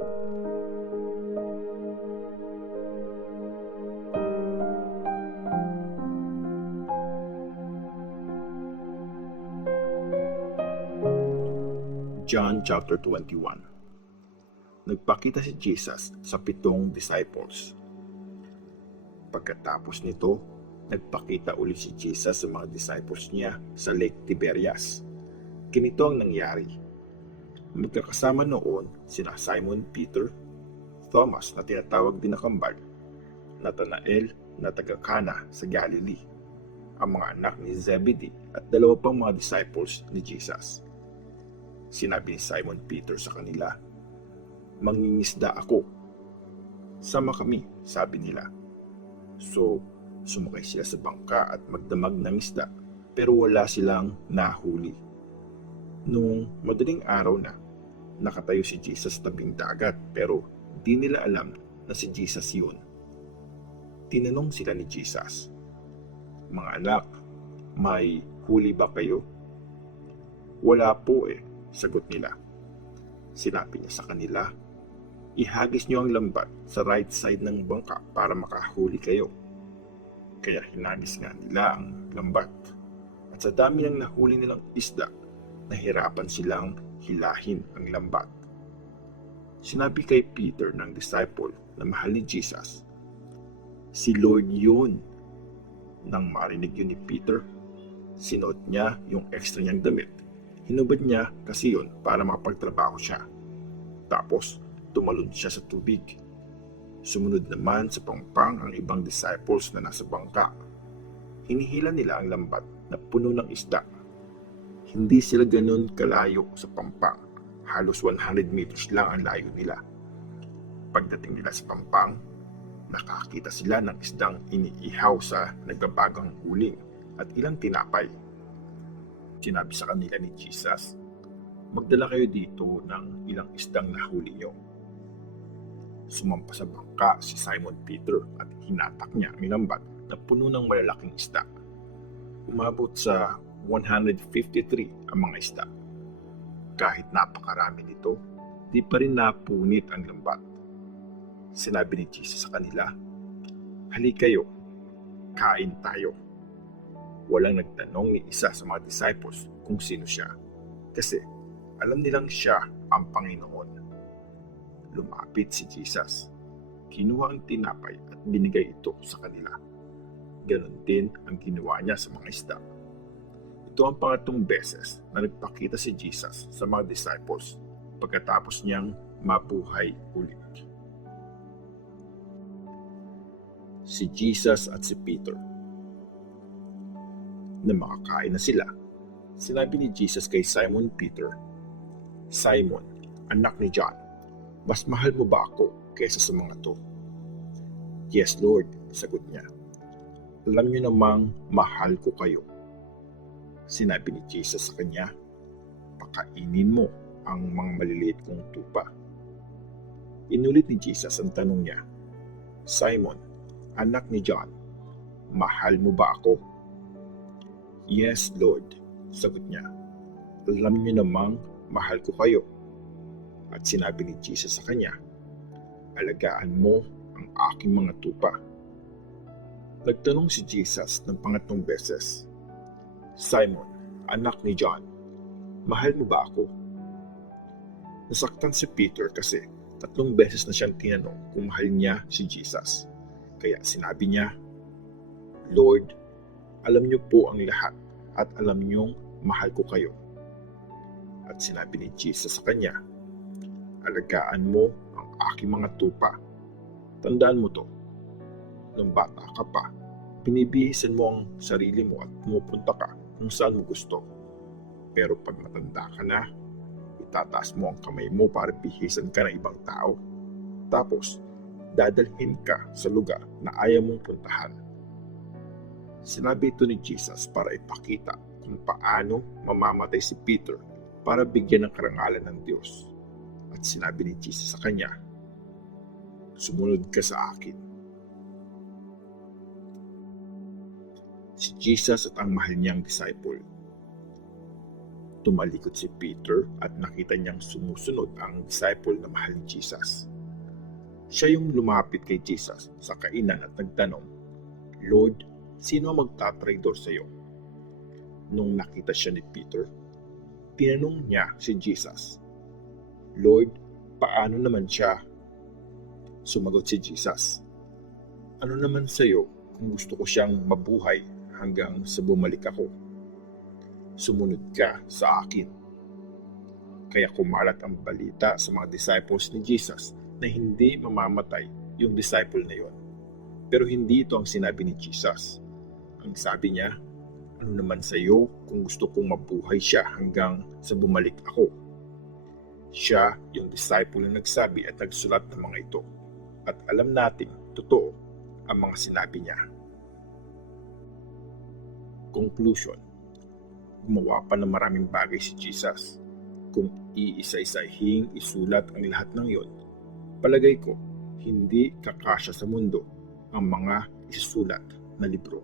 John chapter 21. Nagpakita si Jesus sa 7 disciples. Pagkatapos nito, nagpakita ulit si Jesus sa mga disciples niya sa Lake Tiberias. Ganito ang nangyari. Magkakasama noon sina Simon Peter, Thomas na tinatawag din na Kambal, Nathanael na taga Cana sa Galilee, ang mga anak ni Zebedee at 2 pang mga disciples ni Jesus. Sinabi ni Simon Peter sa kanila, "Mangingisda ako." "Sama kami," sabi nila. So, sumakay sila sa bangka at magdamag ng isda, pero wala silang nahuli. Nung madaling araw na, nakatayo si Jesus sa tabing dagat, pero di nila alam na si Jesus yun. Tinanong sila ni Jesus, "Mga anak, may huli ba kayo?" "Wala po eh," sagot nila. Sinabi niya sa kanila, "Ihagis niyo ang lambat sa right side ng bangka para makahuli kayo." Kaya hinagis nga nila ang lambat. At sa dami ng nahuli nilang isda, nahirapan silang hilahin ang lambat. Sinabi kay Peter ng disciple na mahal ni Jesus, "Si Lord yun." Nang marinig yun ni Peter, sinuot niya yung extra niyang damit. Hinubad niya kasi yun para makapagtrabaho siya. Tapos, tumalon siya sa tubig. Sumunod naman sa pampang ang ibang disciples na nasa bangka. Hinihila nila ang lambat na puno ng isda. Hindi sila ganun kalayo sa pampang. Halos 100 meters lang ang layo nila. Pagdating nila sa pampang, nakakita sila ng isdang iniihaw sa nagbabagang uling at ilang tinapay. Sinabi sa kanila ni Jesus, "Magdala kayo dito ng ilang isdang nahuli niyo." Sumampa sa bangka si Simon Peter at hinatak niya ang lambat na puno ng malalaking isda. Umabot sa 153 ang mga isda. Kahit napakarami nito, di pa rin napunit ang lambat. Sinabi ni Jesus sa kanila, "Halika kayo, kain tayo." Walang nagtanong ni isa sa mga disciples kung sino siya, kasi alam nilang siya ang Panginoon. Lumapit si Jesus, kinuha ang tinapay at binigay ito sa kanila. Ganon din ang ginawa niya sa mga isda. Ito ang pangatlong beses na nagpakita si Jesus sa mga disciples pagkatapos niyang mabuhay ulit. Si Jesus at si Peter. Na makakain na sila, sinabi ni Jesus kay Simon Peter, "Simon, anak ni John, mas mahal mo ba ako kaysa sa mga to?" "Yes, Lord," sagot niya. "Alam niyo namang mahal ko kayo." Sinabi ni Jesus sa kanya, "Pakainin mo ang mga maliliit kong tupa." Inulit ni Jesus ang tanong niya, "Simon, anak ni John, mahal mo ba ako?" "Yes, Lord," sagot niya. "Alam niyo namang mahal ko kayo." At sinabi ni Jesus sa kanya, "Alagaan mo ang aking mga tupa." Nagtanong si Jesus ng pangatlong beses, "Simon, anak ni John, mahal mo ba ako?" Nasaktan si Peter kasi 3 beses na siyang tinanong kung mahal niya si Jesus. Kaya sinabi niya, "Lord, alam niyo po ang lahat at alam niyong mahal ko kayo." At sinabi ni Jesus sa kanya, "Alagaan mo ang aking mga tupa." Tandaan mo to, nung bata ka pa, binibihisan mo ang sarili mo at pumupunta ka kung saan mo gusto. Pero pag matanda ka na, itataas mo ang kamay mo para bihisan ka ng ibang tao. Tapos, dadalhin ka sa lugar na ayaw mong puntahan. Sinabi ito ni Jesus para ipakita kung paano mamamatay si Peter para bigyan ng karangalan ng Diyos. At sinabi ni Jesus sa kanya, "Sumunod ka sa akin." Si Jesus at ang mahal niyang disciple. Tumalikod si Peter at nakita niyang sumusunod ang disciple na mahal ni Jesus. Siya yung lumapit kay Jesus sa kainan at nagtanong, "Lord, sino ang magtatraidor sa iyo?" Nung nakita siya ni Peter, tinanong niya si Jesus, "Lord, paano naman siya?" Sumagot si Jesus, "Ano naman sa iyo kung gusto ko siyang mabuhay hanggang sa bumalik ako? Sumunod ka sa akin." Kaya kumalat ang balita sa mga disciples ni Jesus na hindi mamamatay yung disciple na yon. Pero hindi ito ang sinabi ni Jesus. Ang sabi niya, "Ano naman sa iyo kung gusto kong mabuhay siya hanggang sa bumalik ako?" Siya yung disciple na nagsabi at nagsulat ng mga ito. At alam nating totoo ang mga sinabi niya. Conclusion. Gumawa pa ng maraming bagay si Jesus. Kung iisa-isahing isulat ang lahat ng iyon, palagay ko, hindi kakasya sa mundo ang mga isusulat na libro.